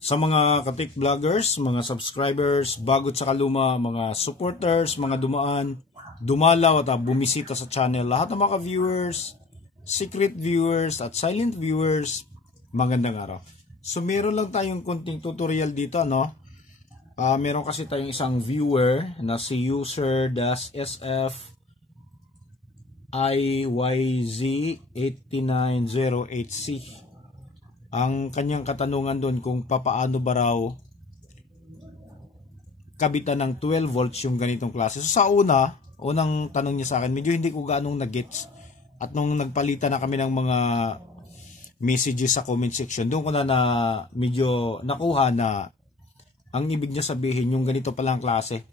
Sa mga katik vloggers, mga subscribers, bago sa kaluma, mga supporters, mga dumaan, dumalaw at bumisita sa channel, lahat ng mga viewers, secret viewers at silent viewers, magandang araw. So meron lang tayong konting tutorial dito, no? Meron kasi tayong isang viewer na si user-sf IYZ890HC. Ang kanyang katanungan doon kung papaano ba raw kabitan ng 12 volts yung ganitong klase. So sa unang tanong niya sa akin, medyo hindi ko ganong nag-gets. At nung nagpalitan na kami ng mga messages sa comment section, doon ko na medyo nakuha na ang ibig niya sabihin yung ganito palang klase.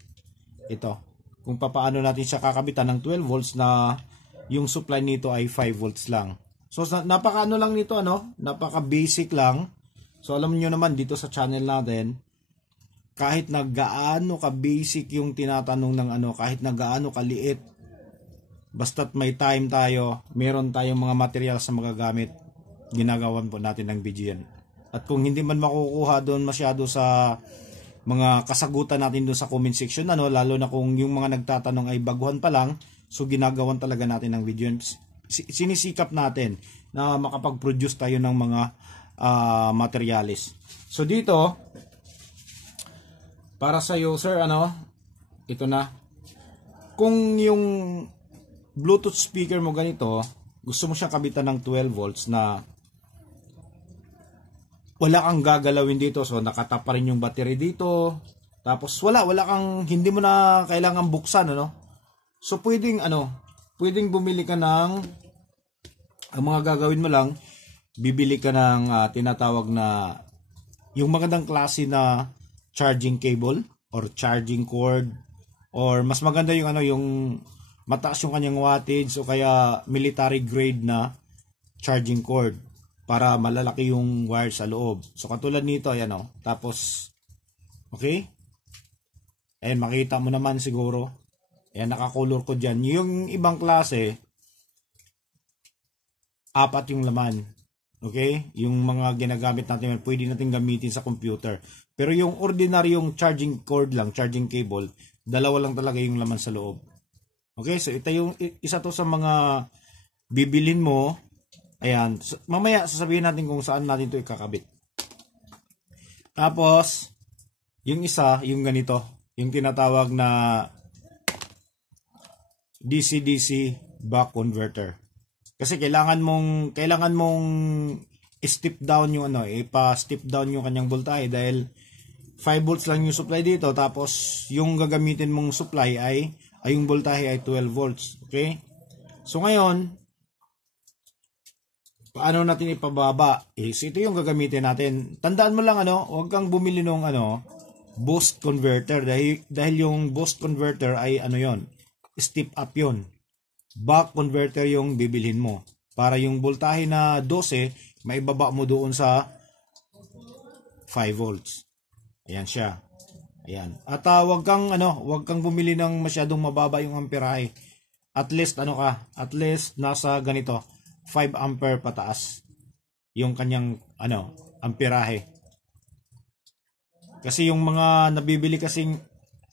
Ito, kung papaano natin siya kakabitan ng 12 volts na yung supply nito ay 5 volts lang. So napaka lang nito, napaka basic lang. So alam niyo naman dito sa channel natin, kahit na gaano ka basic yung tinatanong ng kahit na gaano kaliit, basta't may time tayo, meron tayong mga materials na magagamit, ginagawan po natin ng video yan. At kung hindi man makukuha doon masyado sa mga kasagutan natin doon sa comment section, lalo na kung yung mga nagtatanong ay baguhan pa lang, so ginagawan talaga natin ng video. Sinisikap natin na makapag-produce tayo ng mga materials. So dito, para sa user, ito na. Kung yung Bluetooth speaker mo ganito, gusto mo siya kabitan ng 12 volts na wala kang gagalawin dito. So nakatap pa rin yung battery dito. Tapos wala kang, hindi mo na kailangan buksan, So pwedeng bumili ka ng, ang mga gagawin mo lang, bibili ka ng tinatawag na yung magandang klase na charging cable or charging cord, or mas maganda yung yung mataas yung kanyang wattage o kaya military grade na charging cord para malalaki yung wire sa loob. So katulad nito, ayan Tapos okay? Ayan, makita mo naman siguro. Ayan, nakakolor ko dyan. Yung ibang klase, 4 yung laman. Okay? Yung mga ginagamit natin, pwede natin gamitin sa computer. Pero yung ordinaryong charging cord lang, charging cable, 2 lang talaga yung laman sa loob. Okay? So, ito yung isa to sa mga bibilin mo. Ayan. Mamaya, sasabihin natin kung saan natin to ikakabit. Tapos, yung isa, yung ganito. Yung tinatawag na DC-DC buck converter. Kasi kailangan mong step down yung ipa-step down yung kanyang voltahe dahil 5 volts lang yung supply dito, tapos yung gagamitin mong supply ay yung voltahe ay 12 volts. Okay? So ngayon, paano natin ipababa? So ito yung gagamitin natin. Tandaan mo lang huwag kang bumili ng boost converter dahil yung boost converter ay yon, step up yon. Buck converter yung bibilhin mo para yung voltahe na 12 maibaba mo doon sa 5 volts. Ayan siya. Ayan. At wag kang bumili ng masyadong mababa yung amperahe. At least at least nasa ganito 5 ampere pataas yung kanyang amperahe. Kasi yung mga nabibili kasing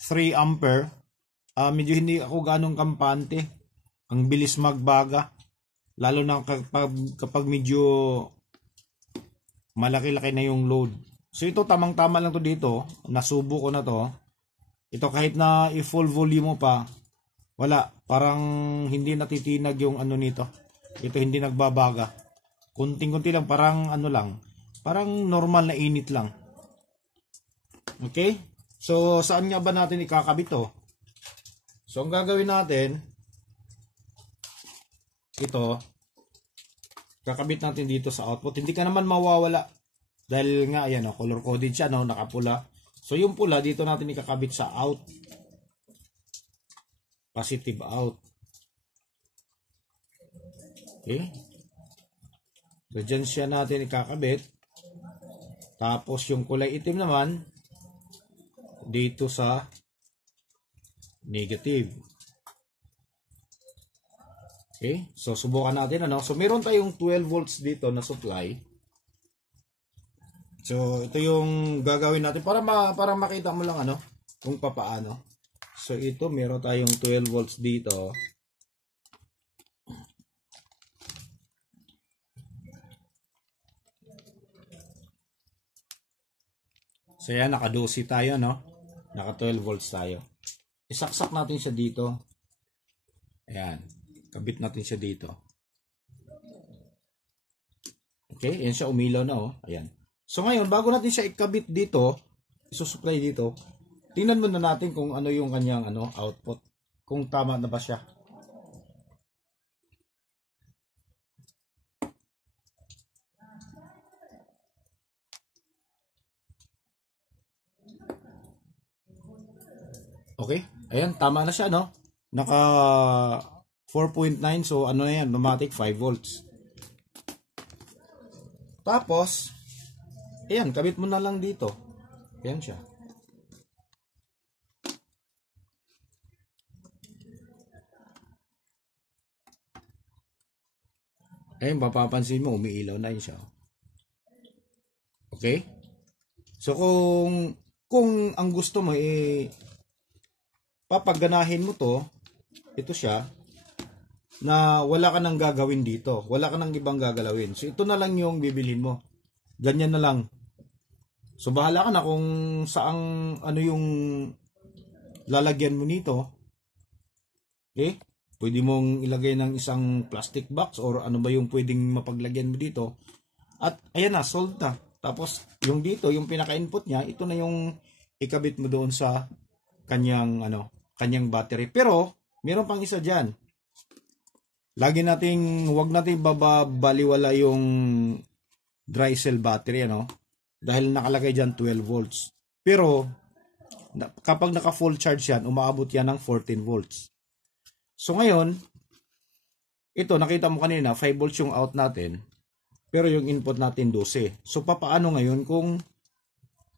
3 ampere, medyo hindi ako ganong kampante. Ang bilis magbaga, lalo na kapag medyo malaki-laki na yung load. So ito tamang-tama lang to dito, nasubo ko na to. Ito kahit na i-full volume mo pa, wala, parang hindi natitinag yung nito. Ito hindi nagbabaga. Kunting-kunti lang, parang parang normal na init lang. Okay? So saan nga ba natin ikakabit to? So ang gagawin natin, ito, kakabit natin dito sa output. Hindi ka naman mawawala dahil nga color coded siya, nakapula. So yung pula dito natin ikakabit sa out, positive out. Okay, so dyan siya natin ikakabit. Tapos yung kulay itim naman dito sa negative. Okay, so subukan natin So meron tayong 12 volts dito na supply. So, ito yung gagawin natin para makita mo lang ano, kung papaano. So, ito meron tayong 12 volts dito. So, yan, naka-12 tayo, no? Naka 12 volts tayo. Isaksak natin siya dito. Ayan. Kabit natin siya dito. Okay, yan siya, umilaw na, oh. Ayan. So, ngayon, bago natin siya ikabit dito, isusupply dito, tingnan muna natin kung ano yung kanyang output. Kung tama na ba siya. Okay? Ayan, tama na siya, no? Naka 4.9, so ano na yan, automatic 5 volts. Tapos, ayan, kabit mo na lang dito. Ayan siya. Ayan, papapansin mo, umiilaw na yun siya. Okay? So, kung ang gusto mo, papaganahin mo to, ito siya, na wala ka nang gagawin dito. Wala ka nang ibang gagalawin. So, ito na lang yung bibilhin mo. Ganyan na lang. So, bahala ka na kung saang ano yung lalagyan mo nito. Okay? Pwede mong ilagay ng isang plastic box or ano ba yung pwedeng mapaglagyan mo dito. At, ayan na, sold na. Tapos, yung dito, yung pinaka-input niya, ito na yung ikabit mo doon sa kanyang battery. Pero meron pang isa diyan. Huwag nating babaliwala yung dry cell battery, dahil nakalagay diyan 12 volts. Pero kapag naka full charge yan, umaabot yan ng 14 volts. So ngayon, ito nakita mo kanina 5 volts yung out natin, pero yung input natin 12. So papaano ngayon kung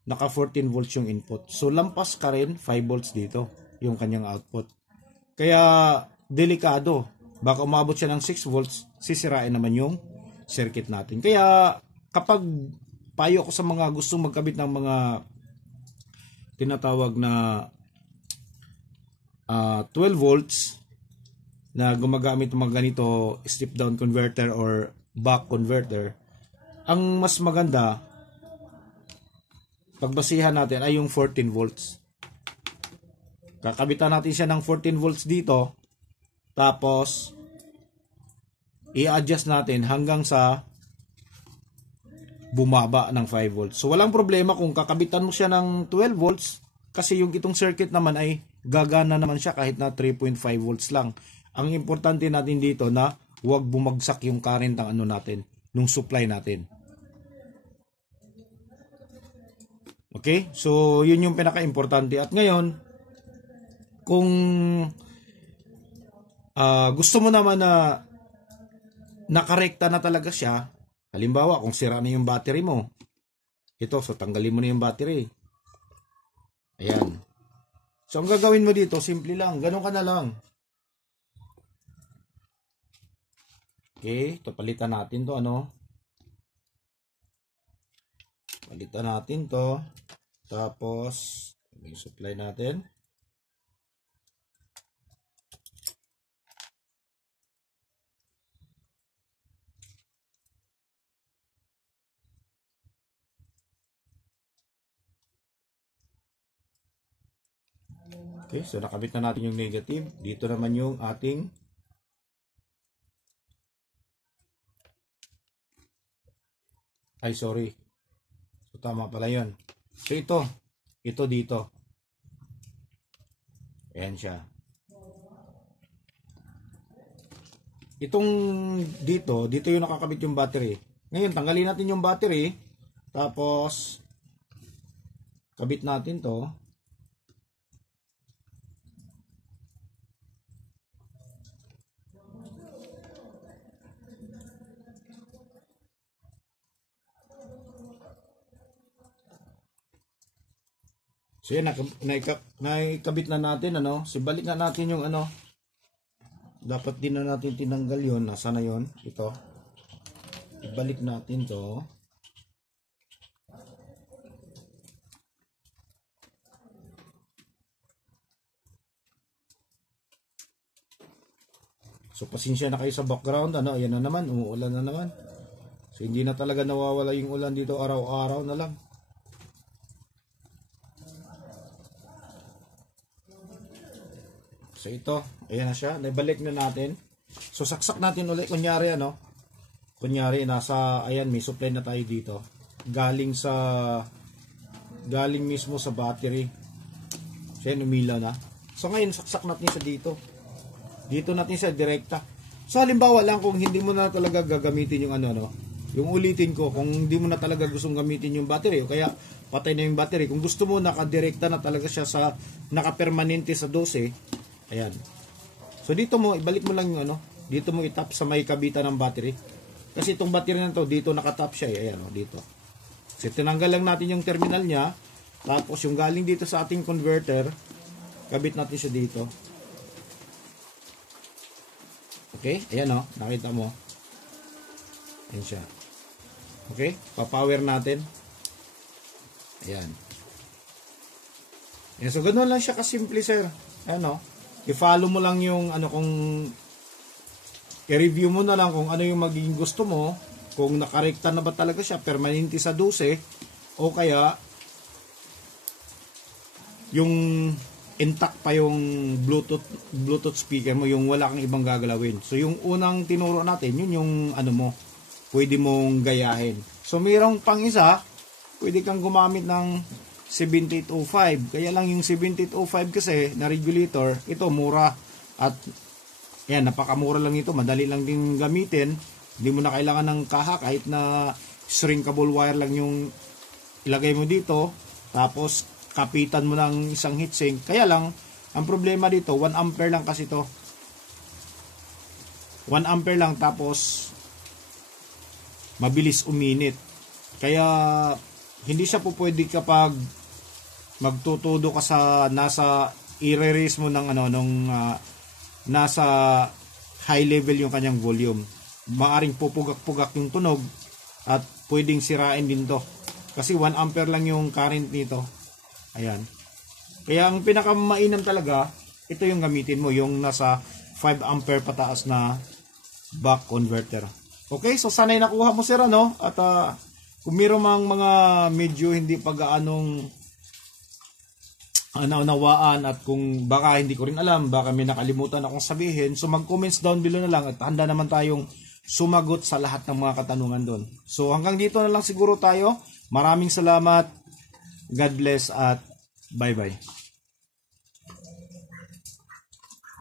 naka 14 volts yung input? So lampas ka rin 5 volts dito yung kanyang output. Kaya delikado. Baka umabot siya ng 6 volts, sisirain naman yung circuit natin. Kaya kapag payo ko sa mga gustong magkabit ng mga tinatawag na 12 volts na gumagamit ng mga ganito step down converter or buck converter, ang mas maganda pagbasihan natin ay yung 14 volts. Kakabitan natin siya ng 14 volts dito, tapos i-adjust natin hanggang sa bumaba ng 5 volts. So walang problema kung kakabitan mo siya ng 12 volts kasi yung itong circuit naman ay gagana naman siya kahit na 3.5 volts lang. Ang importante natin dito na huwag bumagsak yung current ng natin, nung supply natin. Okay? So yun yung pinaka-importante. At ngayon, kung gusto mo naman na nakarekta na talaga siya, halimbawa kung sira na yung battery mo, ito, so tanggalin mo na yung battery. Ayan. So ang gagawin mo dito, simple lang, ganun ka na lang. Okay, ito palitan natin to, palitan natin to, tapos yung supply natin. Okay, so nakabit na natin yung negative. Dito naman yung ating sorry. So tama pala yun. So ito dito. Ayan siya. Itong dito yung nakakabit yung battery. Ngayon, tanggalin natin yung battery. Tapos kabit natin to. So yan, naikabit na natin, Sibalik na natin yung dapat din na natin tinanggal yon. Nasa na yon? Ito. Ibalik natin to. So pasensya na kayo sa background, ano, ayan na naman, umuulan na naman. So hindi na talaga nawawala yung ulan dito, araw-araw na lang. So ito, ayan na siya, naibalik na natin. So saksak natin ulit, kunyari ano, kunyari nasa, ayan, may supply na tayo dito. Galing mismo sa battery. So yan, umila na. So ngayon, saksak natin siya dito. Dito natin siya direkta. So halimbawa lang kung hindi mo na talaga gagamitin yung ano, no? Yung ulitin ko, kung hindi mo na talaga gustong gamitin yung battery, o kaya patay na yung battery, kung gusto mo nakadirekta na talaga siya sa, nakapermanente sa 12, ayan. So dito mo, ibalik mo lang yung ano, dito mo itap sa may kabitan ng battery. Kasi itong battery na to, dito nakatap siya, ayan o, dito. So tinanggal lang natin yung terminal niya, tapos yung galing dito sa ating converter, kabit natin siya dito. Okay, ayan o, nakita mo. Ayan siya. Okay, pa-power natin. Ayan. Ayan, so ganoon lang siya kasimple, sir. Ano, i-follow mo lang yung ano, kung i-review mo na lang kung ano yung magiging gusto mo, kung nakarekta na ba talaga siya, permanente sa 12, o kaya yung intact pa yung Bluetooth speaker mo, yung wala kang ibang gagalawin. So yung unang tinuro natin, yun yung ano mo, pwede mong gayahin. So mayroong pang isa, pwede kang gumamit ng 7805. Kaya lang yung 7805 kasi na regulator, ito mura at yan, napakamura lang ito, madali lang din gamitin. Hindi mo na kailangan ng kaha, kahit na shrinkable wire lang yung ilagay mo dito, tapos kapitan mo ng isang heatsink. Kaya lang, ang problema dito, 1 ampere lang kasi to. 1 ampere lang, tapos mabilis uminit. Kaya hindi siya po pwede kapag magtutudo ka sa nasa i-raise mo ng ano, nung nasa high level yung kanyang volume. Maaring pupugak-pugak yung tunog at pwedeng sirain din to. Kasi 1 ampere lang yung current nito. Ayan. Kaya ang pinakamainam talaga, ito yung gamitin mo, yung nasa 5 ampere pataas na buck converter. Okay, so sana'y nakuha mo, sir, ano? At kung mayroon mang mga medyo hindi pag-aanong naunawaan at kung baka hindi ko rin alam, baka may nakalimutan akong sabihin, so mag-comments down below na lang at handa naman tayong sumagot sa lahat ng mga katanungan doon. So hanggang dito na lang siguro tayo. Maraming salamat. God bless at bye-bye.